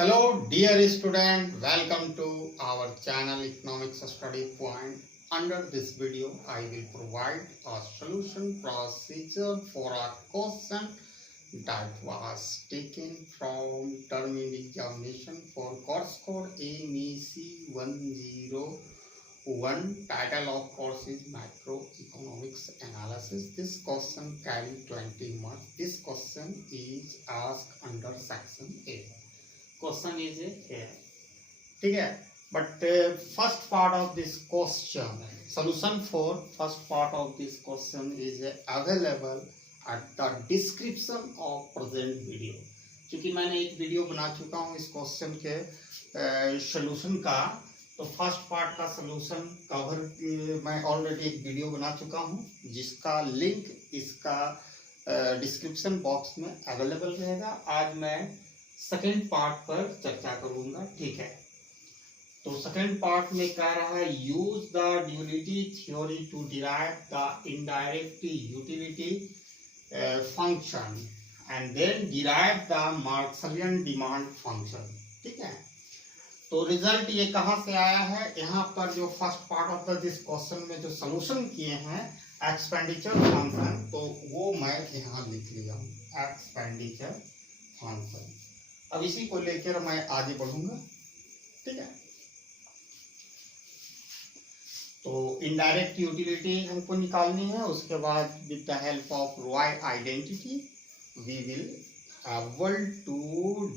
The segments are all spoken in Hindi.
Hello dear student, welcome to our channel Economics Study Point. Under this video, I will provide a solution procedure for a question that was taken from term examination for course code MEC 101. Title of course is Macroeconomics Analysis. This question carry 20 marks. This question is asked under section A. Question is here, ठीक है. But first part of this question, solution for first part of this question is available at the description of present video. क्योंकि मैंने एक वीडियो बना चुका हूँ इस क्वेश्चन के सॉल्यूशन का, तो फर्स्ट पार्ट का सॉल्यूशन कवर मैं ऑलरेडी एक वीडियो बना चुका हूँ जिसका लिंक इसका डिस्क्रिप्शन बॉक्स में अवेलेबल रहेगा. आज मैं सेकेंड पार्ट पर चर्चा करूंगा. ठीक है, तो सेकेंड पार्ट में कह रहा है use the duality theory to derive the indirect utility function and then derive the Marshallian demand function. ठीक है, तो रिजल्ट ये कहाँ से आया है, यहाँ पर जो first part of this question में जो सॉल्यूशन किए हैं एक्सपेंडिचर फंक्शन, तो वो मैं यहाँ लिख लिया हूँ एक्सपेंडिचर फंक्शन. अब इसी को लेकर मैं आगे बढ़ूंगा. ठीक है, तो इनडायरेक्ट यूटिलिटी हमको निकालनी है. उसके बाद with the help of Roy identity we will able to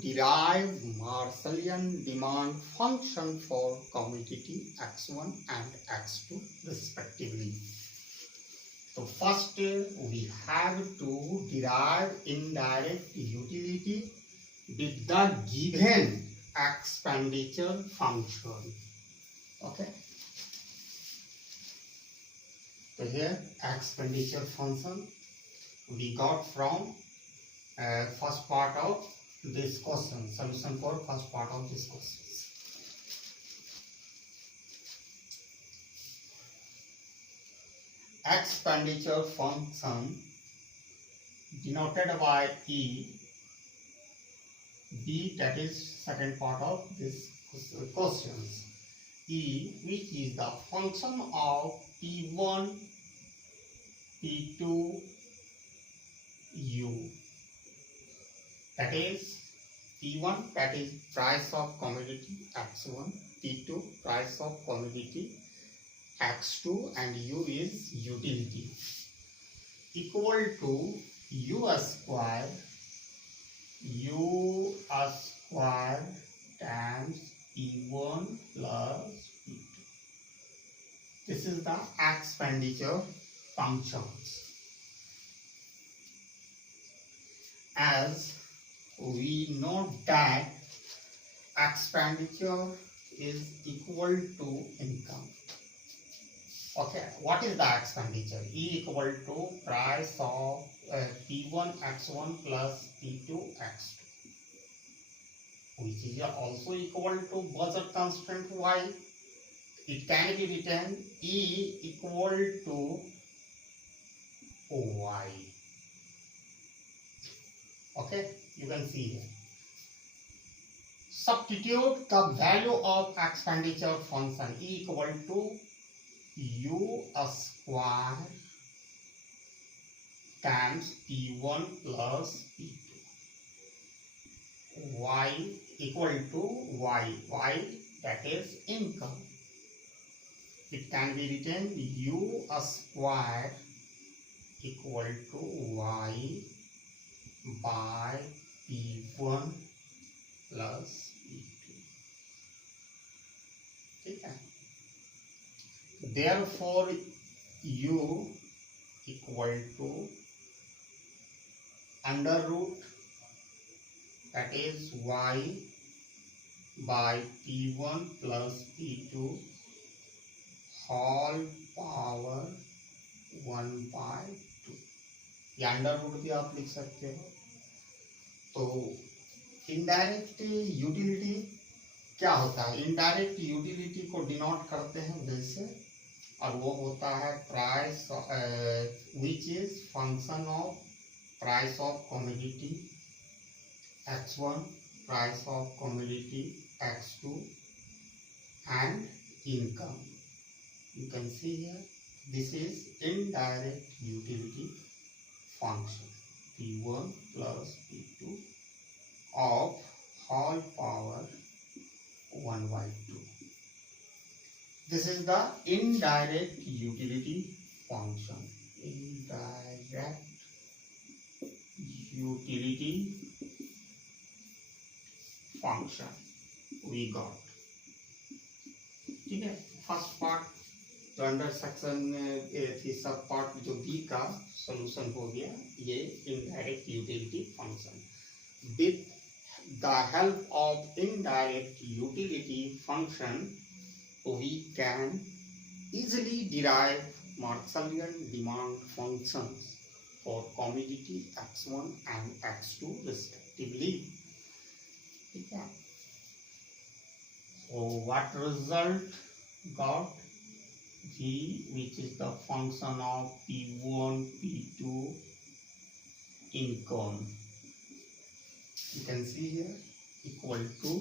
derive Marshallian demand function for commodity x1 and x2 respectively. तो first we have to derive indirect utility with the given expenditure function. Okay, so here expenditure function we got from first part of this question, solution for first part of this question. Expenditure function denoted by E B, that is second part of this questions. E, which is the function of P1, P2, U. That is P1, that is price of commodity X1, P2 price of commodity X2, and U is utility, equal to U square times P1 plus P2. This is the expenditure functions. As we know that expenditure is equal to income. Okay, what is the expenditure? E equal to price of P1 x1 plus P2 x2, which is also equal to budget constant y. It can be written E equal to y. Okay, you can see here. Substitute the value of expenditure function E equal to U square times P1 plus P2. Y equal to y, that is income. It can be written U square equal to y by P1 plus P2. ठीक है, therefore U equal to under root, that is y by P1 plus P2 whole power 1 by 2. या अंडर रूट भी आप लिख सकते हो. तो इनडायरेक्ट यूटिलिटी क्या होता है? इनडायरेक्ट यूटिलिटी को डिनोट करते हैं जैसे, और वो होता है price which is function of price of commodity x1 price of commodity x2 and income. You can see here, this is indirect utility function P1 plus P2 of whole power 1 by 2. This is the indirect utility function. Indirect utility function we got. ठीक है, फर्स्ट पार्ट जो अंडर सेक्शन थी, सब पार्ट जो बी का सॉल्यूशन हो गया, ये indirect utility function. With the help of indirect utility function we can easily derive Marshallian demand functions for commodity x1 and x2 respectively. ठीक है, so what result got? V, which is the function of P1, P2 income. You can see here equal to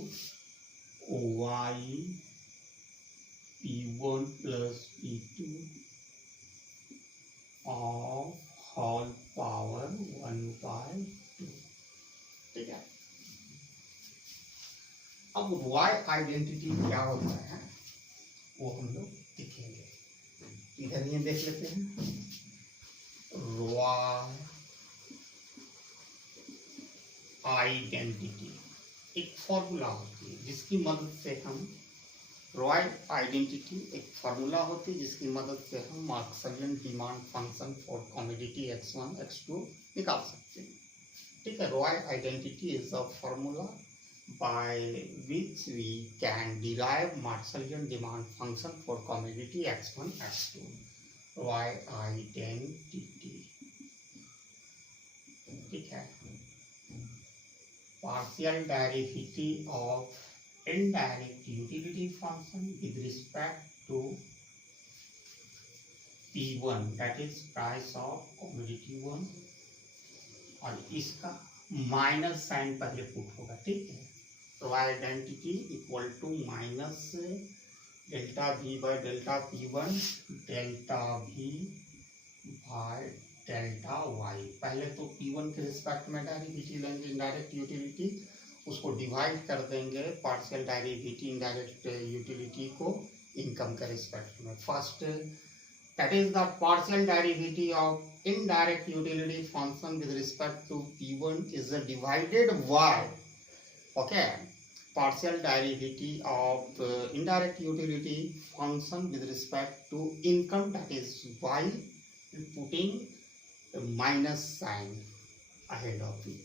Y P1 plus P2 of whole power 1 by 2. ठीक है, अब Y आइडेंटिटी क्या होता है वो हम लोग दिखेंगे। इधर ये देख लेते हैं, Y आइडेंटिटी एक फॉर्मूला होती है जिसकी मदद से हम रॉयल आइडेंटिटी एक फार्मूला होती है जिसकी मदद से हम Marshallian demand function for commodity x1 x2 निकाल सकते हैं। ठीक है, Roy's identity is a formula by which we can derive Marshallian demand function for commodity x1 x2. Roi identity. ठीक है, partial derivative of indirect utility function with respect to P1, that is price of commodity 1, और इसका माइनस साइन पहले पुट होगा। ठीक है, तो identity equal to minus delta V by delta P1 delta V by delta Y। पहले तो P1 के रिस्पेक्ट में डेरिवेटिव लेंगे इनडायरेक्ट यूटिलिटी, उसको डिवाइड कर देंगे पार्शियल डेरिवेटिव इनडायरेक्ट यूटिलिटी को इनकम के रिस्पेक्ट में। First that is the partial derivative of indirect utility function with respect to P1 is divided by, okay, partial derivative of indirect utility function with respect to income, that is y, putting a minus sign ahead of it,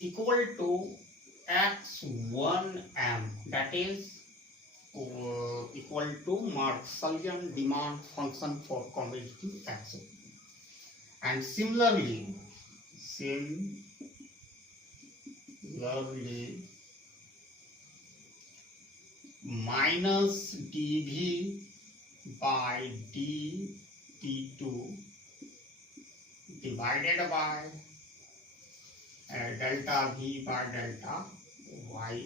equal to x1m, that is equal to Marshallian demand function for commodity x1. And similarly minus dV by dt2 divided by delta V by delta Y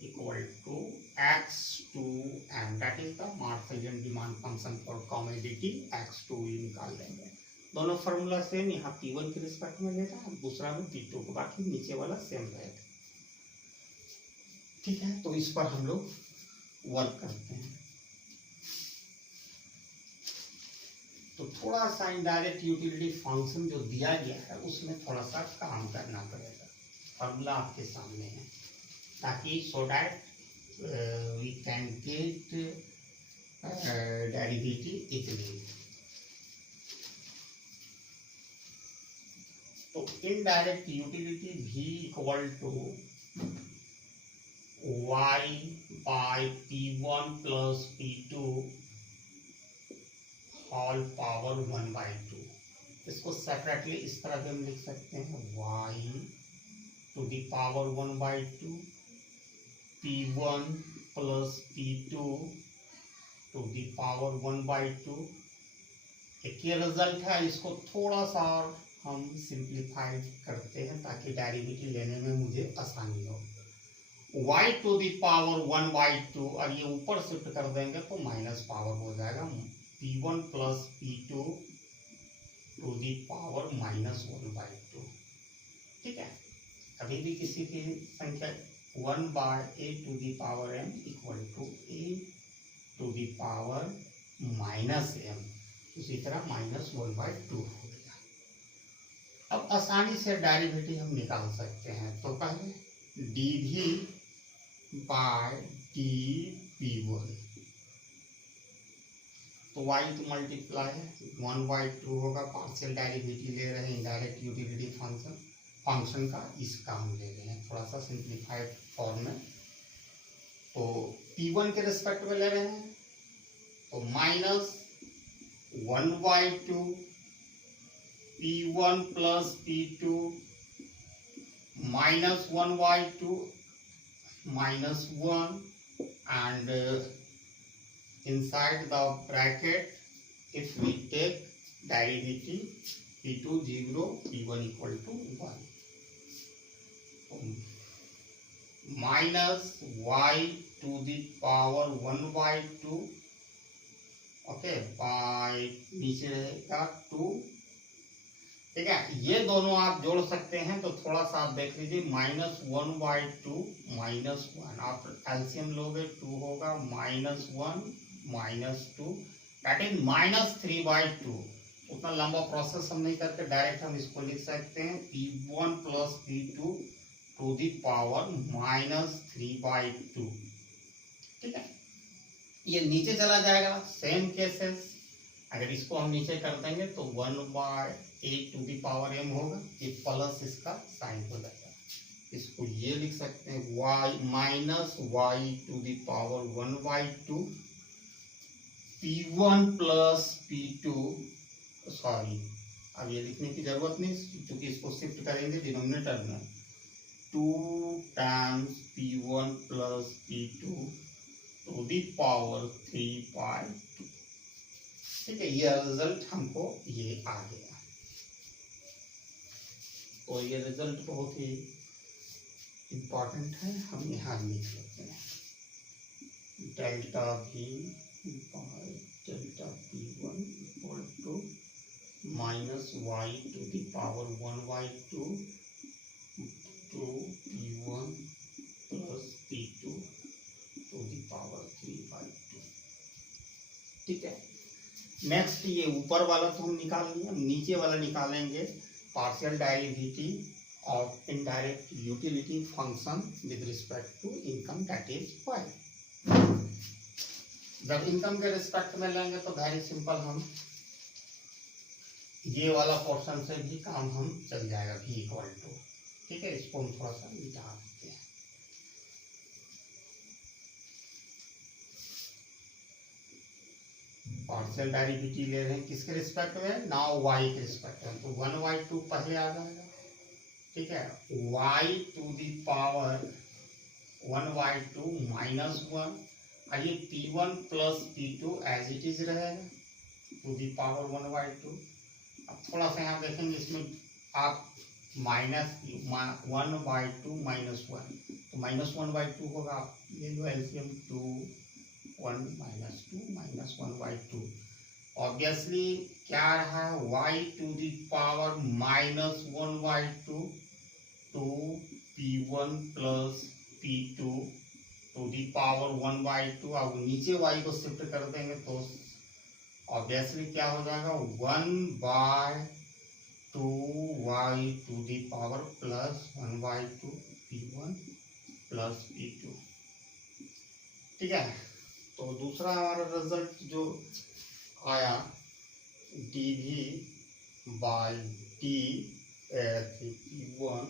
equal to x2m, that is the Marshallian demand function for commodity x2 निकाल लेंगे। दोनों फार्मूला सेम, यहाँ P1 के रिस्पेक्ट में लेगा, दूसरा में P2 को, बाकी नीचे वाला सेम रहेगा। ठीक है, तो इस पर हम लोग वर्क करते हैं। तो थोड़ा सा इनडायरेक्ट यूटिलिटी फंक्शन जो दिया गया है उसमें थोड़ा सा काम करना पड़ेगा। फार्मूला आपके सामने है, ताकि so that we can get derivative easily. तो indirect utility V equal to Y by P1 plus P2 whole power 1 by 2। इसको सेपरेटली इस तरह से हम लिख सकते हैं, Y to the power 1 by 2 P1 plus P2 to the power 1 by 2। एक ये रिजल्ट है, इसको थोड़ा सा हम सिंप्लीफाई करते हैं ताकि डेरिवेटिव लेने में मुझे आसानी हो। y टू दी पावर 1/2 और ये ऊपर शिफ्ट कर देंगे तो माइनस पावर हो जाएगा p1 plus p2 to the power -1/2। ठीक है, अभी भी किसी की संख्या 1/a to the power m equal to a to the power -m, उसी तरह -1/2 हो गया। अब आसानी से डेरिवेटिव हम निकाल सकते हैं। तो पहले dv बाय dp1, तो y तो मल्टीप्लाई है 1/2 होगा, पार्शियल डेरिवेटिव ले रहे हैं इनडायरेक्ट यूटिलिटी फंक्शन का, इसका हम ले रहे हैं थोड़ा सा सिंप्लीफाइड फॉर्म में। तो p1 के रिस्पेक्ट में ले रहे हैं तो -1/2 p1 plus p2 -1/2 -1 and inside the bracket if we take derivative p2 0 p1 equal to 1 minus y to the power 1/2 okay by नीचे रहेगा 2। ठीक है, ये दोनों आप जोड़ सकते हैं तो थोड़ा सा आप देख लीजिए -1/2 -1 आप एलसीएम लोगे 2 होगा -1 -2 दैट इज -3/2। उतना लंबा प्रोसेस हम नहीं करके डायरेक्ट हम इसको लिख सकते हैं p1 plus p2 to the power -3/2। ठीक है, ये नीचे चला जाएगा, सेम केसेस अगर इसको हम नीचे कर देंगे तो 1/a to the power m होगा, ये प्लस इसका साइन हो जाएगा। इसको ये लिख सकते हैं y to the power 1/2 p1 plus p2, sorry अब ये लिखने की जरूरत नहीं क्योंकि इसको शिफ्ट करेंगे डिनोमिनेटर में, 2 times p1 plus p2 to the power 3/2। ठीक है, ये रिजल्ट हमको ये आ गया। तो ये रिजल्ट बहुत ही इम्पोर्टेंट है, हम यहाँ लिख लेते हैं delta v by delta p1 equal to -y to the power 1/2 two p1 plus p2 to the power 3/2। ठीक है, नेक्स्ट ये ऊपर वाला तो हम निकाल लिया, नीचे वाला निकालेंगे partial derivative of indirect utility function with respect to income that is y। जब इनकम के रिस्पेक्ट में लेंगे तो वेरी सिंपल, हम ये वाला पोर्शन से भी काम हम चल जाएगा v इक्वल टू। ठीक है, इसको हम थोड़ा सा मिटा देते हैं। पार्शियल डेरिवेटिव ले रहे हैं किसके रिस्पेक्ट में, नाउ y के रिस्पेक्ट में, तो 1/2 पहले आ जाएगा। ठीक है, y टू दी पावर 1/2 -1 और ये p1 plus p2 as it is रहेगा टू दी पावर 1/2। अब थोड़ा सा यहाँ देखेंगे, इसमें आप -1/2 -1 तो -1/2 होगा, आप ये लो एलसीएम 2 1 -2 -1/2। ऑब्वियसली क्या रहा है, y to the power -1/2 two p1 plus p2 to the power 1/2। अब नीचे y को शिफ्ट कर देंगे तो ऑब्वियसली क्या हो जाएगा 1/2 y to the power plus 1/2 p1 plus p2। ठीक है, तो दूसरा हमारा रिजल्ट जो आया dv बाय dp1,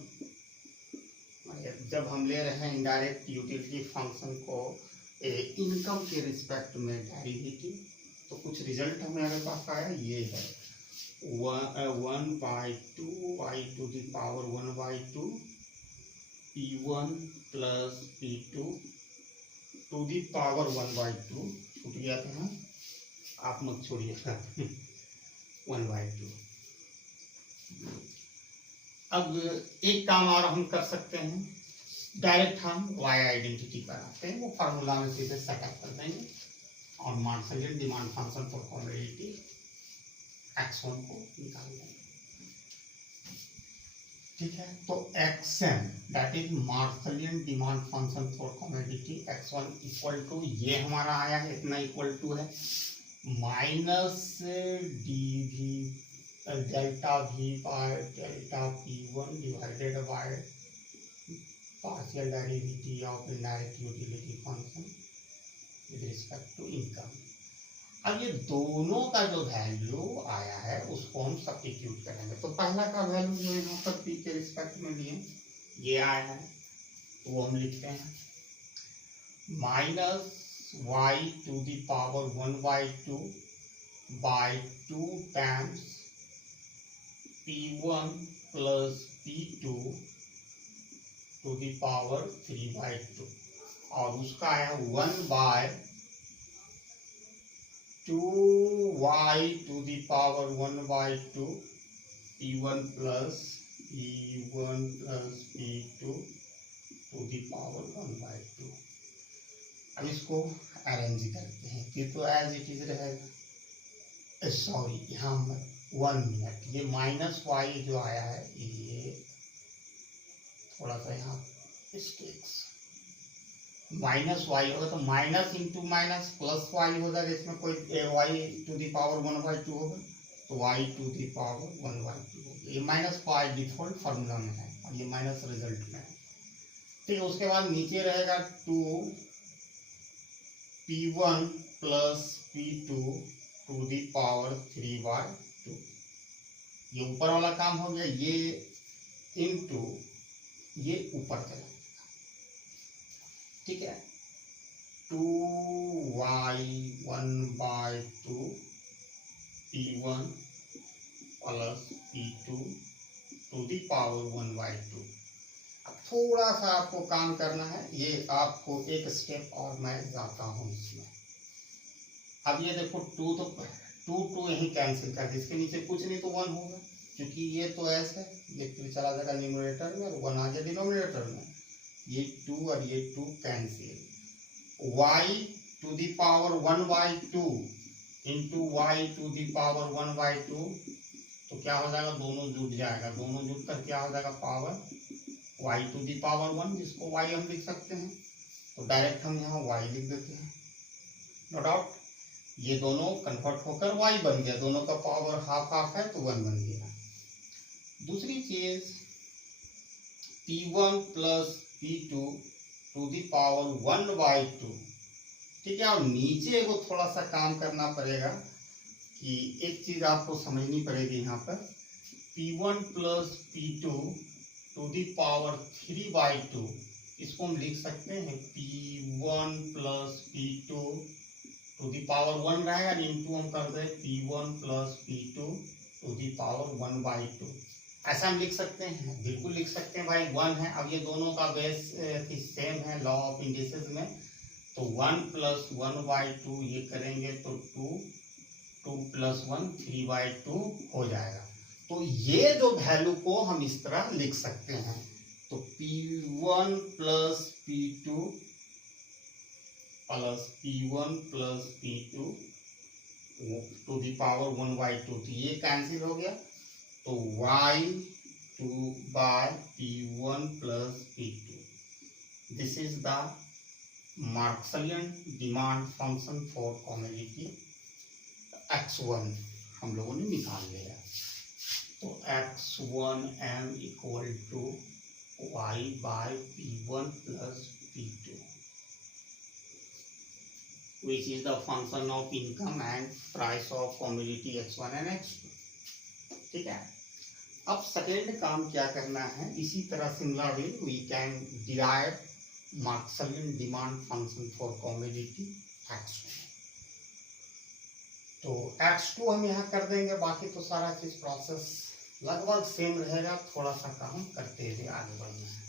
जब हम ले रहे हैं इनडायरेक्ट यूटिलिटी फंक्शन को इनकम के रिस्पेक्ट में डेरिवेटिव, तो कुछ रिजल्ट हमारे पास आया, ये है 1/2 y to the power 1/2 p1 plus p2 to the power 1/2। छूट गया था ना, आप मत छोड़िएगा 1/2 अब एक काम और हम कर सकते हैं, डायरेक्ट हम वाई आइडेंटिटी पर आते हैं, वो फार्मूला में सीधे सेटअप कर देंगे और Marshallian demand function for commodity x1 को निकाल देंगे। ठीक है, तो xn that is Marshallian demand function for commodity x1 equal to, ये हमारा आया है इतना, इक्वल टू है minus dv delta v by delta p1 divided by partial derivative of indirect utility function with respect to income. अब ये दोनों का जो वैल्यू आया है उसको हम सब्स्टिट्यूट करेंगे। तो पहला का वैल्यू जो यहाँ पर p के रिस्पेक्ट में लिए ये आया है, तो वो हम लिखते हैं minus y to the power 1/2 by 2 times p1 plus p2 to the power 3/2, और उसका आया 1/2y to the power 1/2 p1 plus p2 to the power 1/2। अब इसको अरेंज करते हैं, ये तो एज इट इज रहेगा, सॉरी यहाँ 1 मिनट, ये माइनस वाई जो आया है ये थोड़ा सा यहाँ मिस्टेक्स, माइनस वाई होगा तो minus into minus plus Y हो जाएगा, इसमें कोई वाई टू द पावर 1/2 होगा, तो वाई टू द पावर 1/2 होगा। ये माइनस वाई डिफॉल्ट फार्मूला में है और ये माइनस रिजल्ट में है। ठीक है, उसके बाद नीचे रहेगा 2 p1 plus p2 to the power 3/2, ये ऊपर वाला काम हो गया, ये इंटू ये ऊपर चला, ठीक है, 2y 1/2 p1 plus p2 to the power 1/2। अब थोड़ा सा आपको काम करना है, ये आपको एक स्टेप और मैं जाता हूँ इसमें। अब ये देखो 2 तो 2 यही कैंसिल कर दे, इसके नीचे कुछ नहीं तो 1 होगा, क्योंकि ये तो ऐसे ये फिर चला जाएगा न्यूमरेटर में और 1 आ गया डिनोमिनेटर में, ये 2 और ये 2 cancel, y to the power 1/2 into y to the power 1/2, तो क्या हो जाएगा, दोनों जुड़ जाएगा, दोनों जुड़ कर क्या हो जाएगा power y to the power 1, जिसको y हम लिख सकते हैं, तो डायरेक्ट हम यहाँ y लिख देते हैं, नो डाउट ये दोनों कन्वर्ट होकर y बन गया, दोनों का पावर हाफ हाफ है तो 1 बन गया। दूसरी चीज p1 plus p2 to the power 1/2, ठीक है, और नीचे को थोड़ा सा काम करना पड़ेगा कि एक चीज आपको समझनी पड़ेगी यहाँ पर, p1 plus p2 to the power 3/2, इसको हम लिख सकते हैं p1 plus p2 to the power 1 रहेगा, इंटू हम कर दे p1 plus p2 to the power 1/2, ऐसा हम लिख सकते हैं, बिल्कुल लिख सकते हैं भाई, 1 है। अब ये दोनों का बेस सेम है लॉ ऑफ इंडिसेस में, तो 1 प्लस 1/2 ये करेंगे तो 2 प्लस 1 3/2 हो जाएगा। तो ये जो वैल्यू को हम इस तरह लिख सकते हैं, तो p1 plus p2 plus p1 plus p2 to the power 1/2, तो ये कैंसिल हो गया, तो y2 by p1 plus p2, this is the Marxalian demand function for commodity x1 हम लोगों ने निकाल लिया, तो x1m equal to y by p1 plus p2, which is the function of income and price of commodity x1 and x2। ठीक है, अब सेकेंड काम क्या करना है, इसी तरह similarly we can derive Marshallian demand function for commodity x2। तो x2 हम यहाँ कर देंगे, बाकी तो सारा चीज प्रोसेस लगभग सेम रहेगा, थोड़ा सा काम करते हुए आगे बढ़ना है।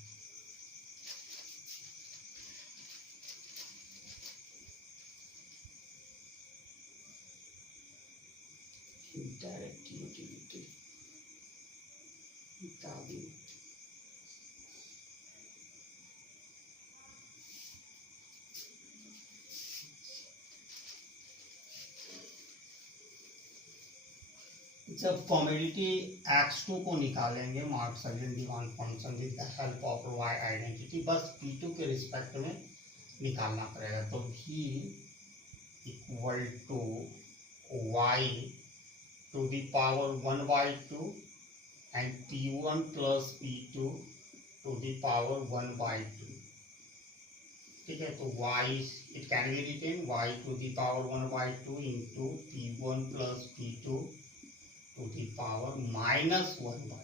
डायरेक्ट यूटिलिटी जब कमोडिटी x2 को निकालेंगे Marshallian demand function with the help of y identity, बस p2 के रिस्पेक्ट में निकालना पड़ेगा। तो v equal to y to the power 1/2 and p1 plus p2 to the power 1/2। ठीक है, तो y it can be written y to the power 1/2 into p1 plus p2 to the power -1/2।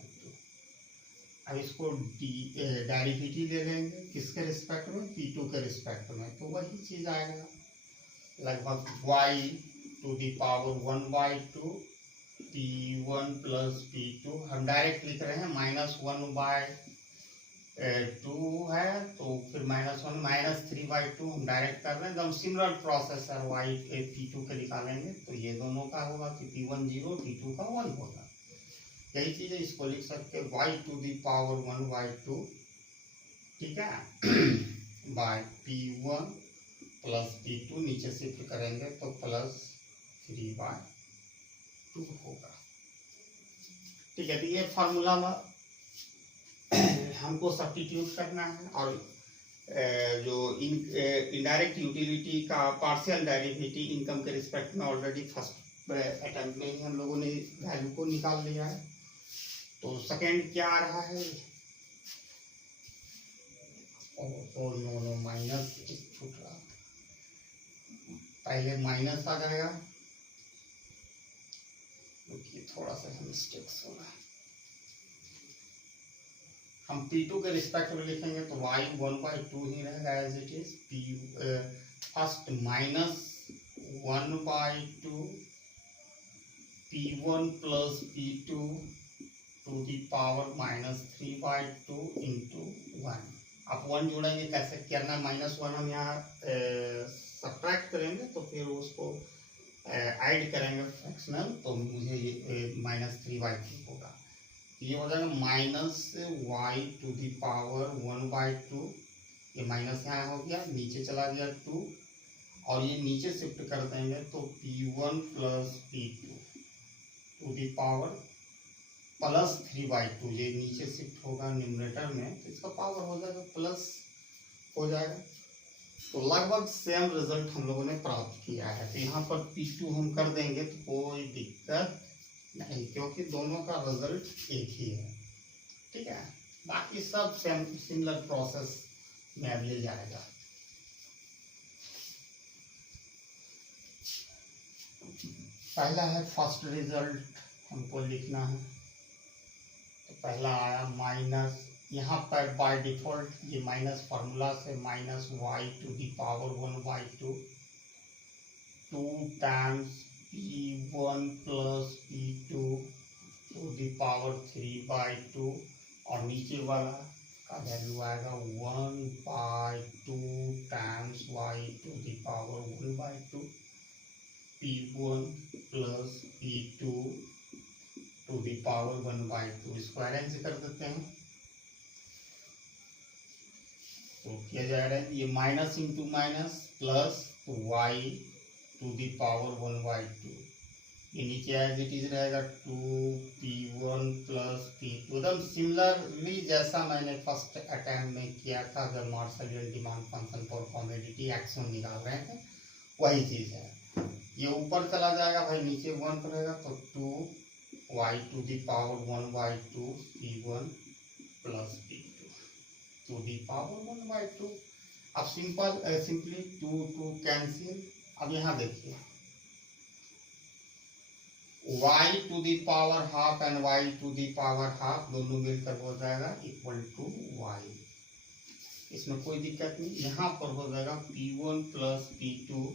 अब इसको डेरिवेटिव ले लेंगे किसके रिस्पेक्ट में, p2 के रिस्पेक्ट में, तो वही चीज आएगा लगभग y to the power 1/2 p1 plus p2। हम डायरेक्ट लिख रहे हैं -1/2 है, तो फिर -1 -3/2 हम डायरेक्ट कर रहे हैं। एकदम सिमिलर प्रोसेस है, y p2 के निकालेंगे तो ये दोनों का होगा कि p1 0 p2 का 1 होगा। यही चीज है, इसको लिख सकते हैं y टू दी पावर 1/2, ठीक है, बाय p1 प्लस p2, नीचे शिफ्ट करेंगे तो प्लस 3/2 होगा। ठीक है, तो ये फॉर्मूला हमको सब्स्टिट्यूट करना है, और जो इनडायरेक्ट यूटिलिटी का पार्शियल डेरिवेटिव इनकम के रिस्पेक्ट में ऑलरेडी फर्स्ट अटेम्प्ट में ही हम लोगों ने वैल्यू को निकाल लिया है। तो सेकंड क्या आ रहा है, नो माइनस छूट रहा, पहले माइनस आ जाएगा क्योंकि थोड़ा सा मिस्टेक्स हो रहा है। हम p2 के रिस्पेक्ट में लिखेंगे तो y 1/2 ही रहेगा as it is, first -1/2 p1 plus p2 to the power -3/2 into 1। आप 1 जोड़ेंगे, कैसे करना, -1 हम यहाँ सब्ट्रैक्ट करेंगे तो फिर उसको ऐड करेंगे फ्रैक्शनल, तो मुझे ये -3/2 होगा। ये हो जाएगा -y टू दी पावर 1/2, ये माइनस यहाँ हो गया, नीचे चला गया 2, और ये नीचे शिफ्ट कर देंगे तो p1 plus p2 to the power plus 3/2, ये नीचे शिफ्ट होगा न्यूमरेटर में, तो इसका पावर हो जाएगा प्लस हो जाएगा। तो लगभग सेम रिजल्ट हम लोगों ने प्राप्त किया है। तो यहाँ पर p2 हम कर देंगे तो कोई दिक्कत नहीं, क्योंकि दोनों का रिजल्ट एक ही है। ठीक है, बाकी सब सिमिलर प्रोसेस में अब ये जाएगा। पहला है फर्स्ट रिजल्ट हमको लिखना है, तो पहला आया माइनस, यहाँ पर बाय डिफॉल्ट ये माइनस फार्मूला से -y to the power 1/2 2 times p1 plus p2 to the power 3/2, और नीचे वाला का वैल्यू आएगा 1/2 times y to the power 1/2 p1 plus p2 to the power 1/2। इसको अरेंज कर देते हैं तो क्या जा रहा है, ये minus into minus plus y to the power 1/2, ये नीचे एज इट इज रहेगा 2p1 प्लस p2, एकदम सिमिलरली जैसा मैंने फर्स्ट अटेम्प्ट में किया था जब Marshallian demand function for commodity x1 निकाल रहे थे, वही चीज है। ये ऊपर चला जाएगा भाई, नीचे 1 रहेगा तो 2y to the power 1/2 p1 plus p2 to the power 1/2। अब सिंपली 2 कैंसिल। अब यहाँ देखिए y to the power half and y to the power half दोनों मिलकर हो जाएगा इक्वल टू y, इसमें कोई दिक्कत नहीं। यहाँ पर हो जाएगा p1 plus p2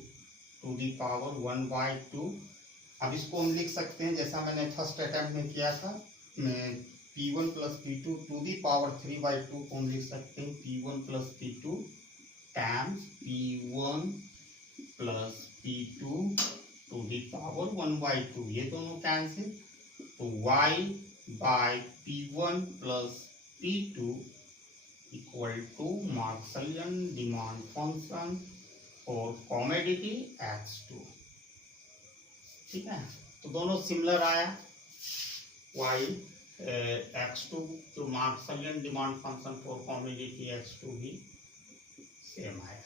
to the power 1/2। अब इसको हम लिख सकते हैं जैसा मैंने फर्स्ट अटेम्प्ट में किया था, p1 plus p2 to the power 3/2 को हम लिख सकते हैं p1 plus p2 times p1 plus p2 to the power 1/2, ये दोनों कैंसिल, तो y by P1 plus P2 equal to Marshallian demand function for commodity X2। ठीक है, तो दोनों सिमिलर आया, वाई X2 जो Marshallian demand function for commodity X2 भी सेम आया।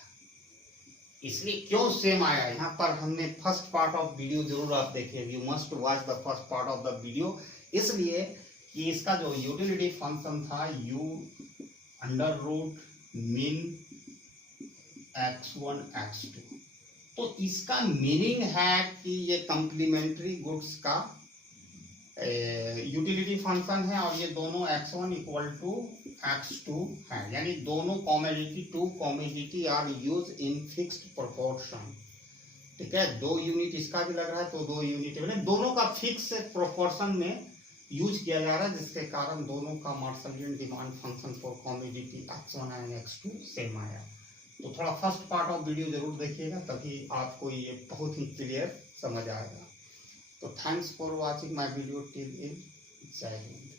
इसलिए क्यों सेम आया, यहाँ पर हमने फर्स्ट पार्ट ऑफ वीडियो जरूर आप देखिए, you must watch the first part of the video, इसलिए कि इसका जो यूटिलिटी फंक्शन था u under root mean x1 x2, तो इसका मीनिंग है कि ये कम्प्लीमेंट्री गुड्स का यूटिलिटी फंक्शन है और ये दोनों x1 इक्वल टू x2 है, यानी दोनों commodity, two commodity are use in fixed proportion. ठीक है, 2 यूनिट इसका भी लग रहा है तो 2 यूनिट, मतलब दोनों का फिक्स प्रोपोर्शन में यूज किया जा रहा है, जिसके कारण दोनों का Marshallian demand function for commodity x1 and x2 same आया। तो थोड़ा फर्स्ट पार्ट ऑफ वीडियो जरूर देखिएगा, तभी आपको ये बहुत ही क्लियर समझ आएगा। तो thanks for watching my video till and जय हिंद।